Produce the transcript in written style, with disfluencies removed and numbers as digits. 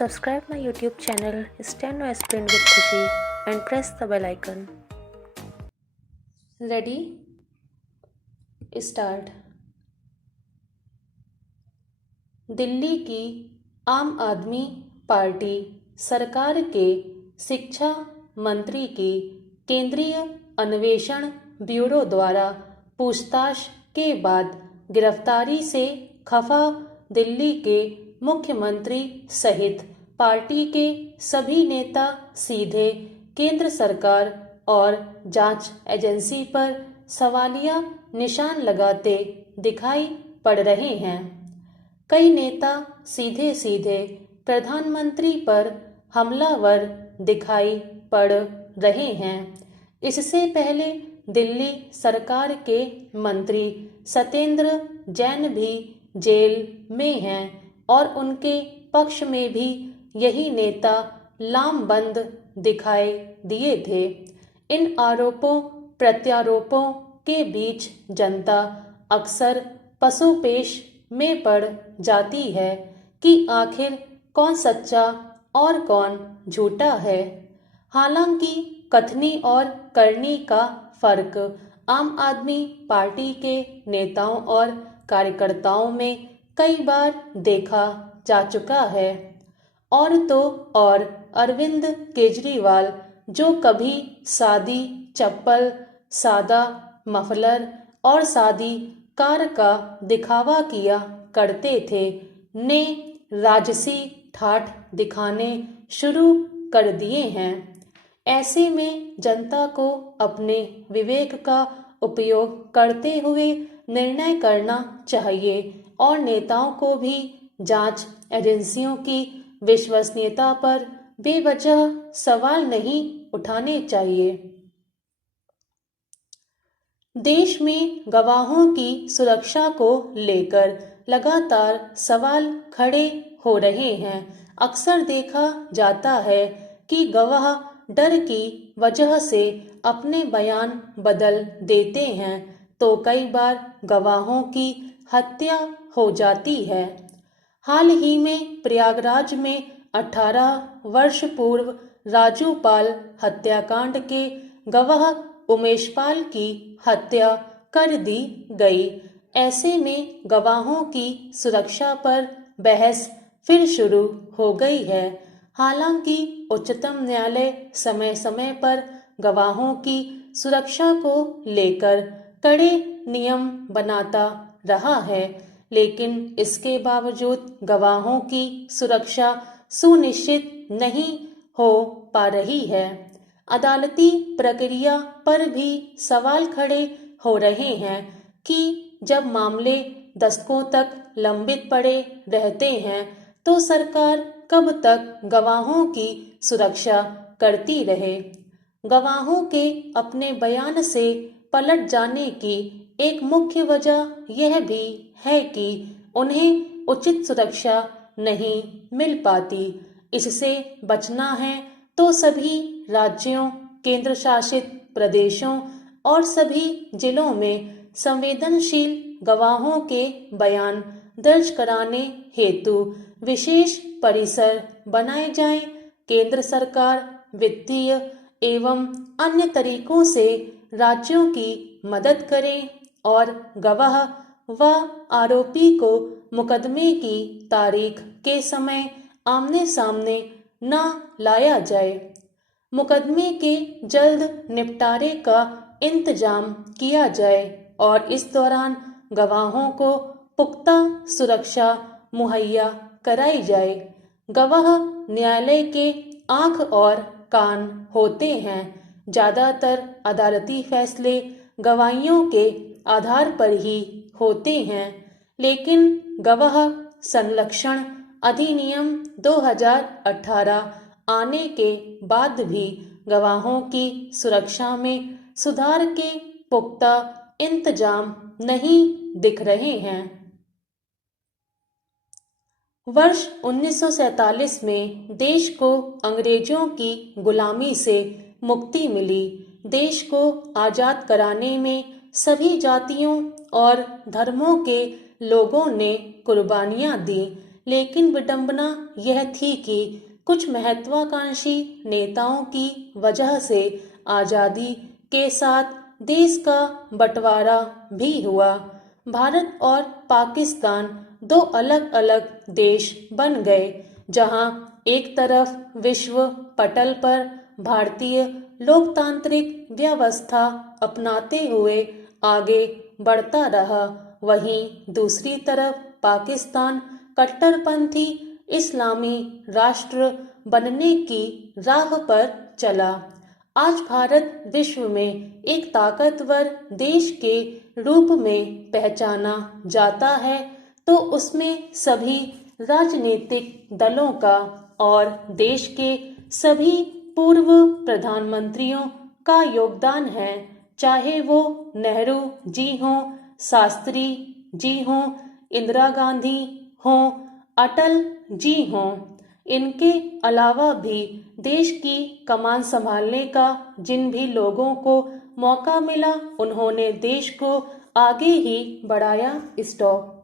Subscribe my YouTube channel Steno Sprint with Khushi and press the bell icon. Ready? Start. Delhi की आम आदमी party सरकार के शिक्षा मंत्री की केंद्रीय अन्वेषण ब्यूरो द्वारा पूछताछ के बाद गिरफ्तारी से खफा दिल्ली के मुख्यमंत्री सहित पार्टी के सभी नेता सीधे केंद्र सरकार और जांच एजेंसी पर सवालिया निशान लगाते दिखाई पड़ रहे हैं। कई नेता सीधे सीधे प्रधानमंत्री पर हमलावर दिखाई पड़ रहे हैं। इससे पहले दिल्ली सरकार के मंत्री सत्येंद्र जैन भी जेल में हैं और उनके पक्ष में भी यही नेता लामबंद दिखाई दिए थे। इन आरोपों प्रत्यारोपों के बीच जनता अक्सर पसोपेश में पड़ जाती है कि आखिर कौन सच्चा और कौन झूठा है। हालांकि कथनी और करनी का फर्क आम आदमी पार्टी के नेताओं और कार्यकर्ताओं में कई बार देखा जा चुका है। और तो और अरविंद केजरीवाल जो कभी सादी चप्पल, सादा मफलर और सादी कार का दिखावा किया करते थे, ने राजसी ठाठ दिखाने शुरू कर दिए हैं। ऐसे में जनता को अपने विवेक का उपयोग करते हुए निर्णय करना चाहिए और नेताओं को भी जांच एजेंसियों की विश्वसनीयता पर बेवजह सवाल नहीं उठाने चाहिए। देश में गवाहों की सुरक्षा को लेकर लगातार सवाल खड़े हो रहे हैं। अक्सर देखा जाता है कि गवाह डर की वजह से अपने बयान बदल देते हैं, तो कई बार गवाहों की हत्या हो जाती है। हाल ही में प्रयागराज में 18 वर्ष पूर्व राजू पाल हत्याकांड के गवाह उमेश पाल की हत्या कर दी गई। ऐसे में गवाहों की सुरक्षा पर बहस फिर शुरू हो गई है। हालांकि उच्चतम न्यायालय समय समय पर गवाहों की सुरक्षा को लेकर कड़े नियम बनाता रहा है, लेकिन इसके बावजूद गवाहों की सुरक्षा सुनिश्चित नहीं हो पा रही है। अदालती प्रक्रिया पर भी सवाल खड़े हो रहे हैं कि जब मामले दशकों तक लंबित पड़े रहते हैं, तो सरकार कब तक गवाहों की सुरक्षा करती रहे। गवाहों के अपने बयान से पलट जाने की एक मुख्य वजह यह भी है कि उन्हें उचित सुरक्षा नहीं मिल पाती। इससे बचना है तो सभी राज्यों, केंद्र शासित प्रदेशों और सभी जिलों में संवेदनशील गवाहों के बयान दर्ज कराने हेतु विशेष परिसर बनाए जाएं। केंद्र सरकार वित्तीय एवं अन्य तरीकों से राज्यों की मदद करे और गवाह व आरोपी को मुकदमे की तारीख के समय आमने सामने न लाया जाए। मुकदमे के जल्द निपटारे का इंतजाम किया जाए और इस दौरान गवाहों को पुख्ता सुरक्षा मुहैया कराई जाए। गवाह न्यायालय के आंख और कान होते हैं। ज्यादातर अदालती फैसले गवाहियों के आधार पर ही होते हैं, लेकिन गवाह संरक्षण अधिनियम 2018 आने के बाद भी गवाहों की सुरक्षा में सुधार के पुख्ता इंतजाम नहीं दिख रहे हैं। वर्ष 1947 में देश को अंग्रेजों की गुलामी से मुक्ति मिली। देश को आजाद कराने में सभी जातियों और धर्मों के लोगों ने कुर्बानियां दी, लेकिन विडंबना यह थी कि कुछ महत्वाकांक्षी नेताओं की वजह से आजादी के साथ देश का बंटवारा भी हुआ। भारत और पाकिस्तान दो अलग अलग देश बन गए, जहां एक तरफ विश्व पटल पर भारतीय लोकतांत्रिक व्यवस्था अपनाते हुए आगे बढ़ता रहा, वहीं दूसरी तरफ पाकिस्तान कट्टरपंथी इस्लामी राष्ट्र बनने की राह पर चला। आज भारत विश्व में एक ताकतवर देश के रूप में पहचाना जाता है, तो उसमें सभी राजनीतिक दलों का और देश के सभी पूर्व प्रधानमंत्रियों का योगदान है, चाहे वो नेहरू जी हों, शास्त्री जी हों, इंदिरा गांधी हों, अटल जी हों। इनके अलावा भी देश की कमान संभालने का जिन भी लोगों को मौका मिला, उन्होंने देश को आगे ही बढ़ाया। स्टॉप।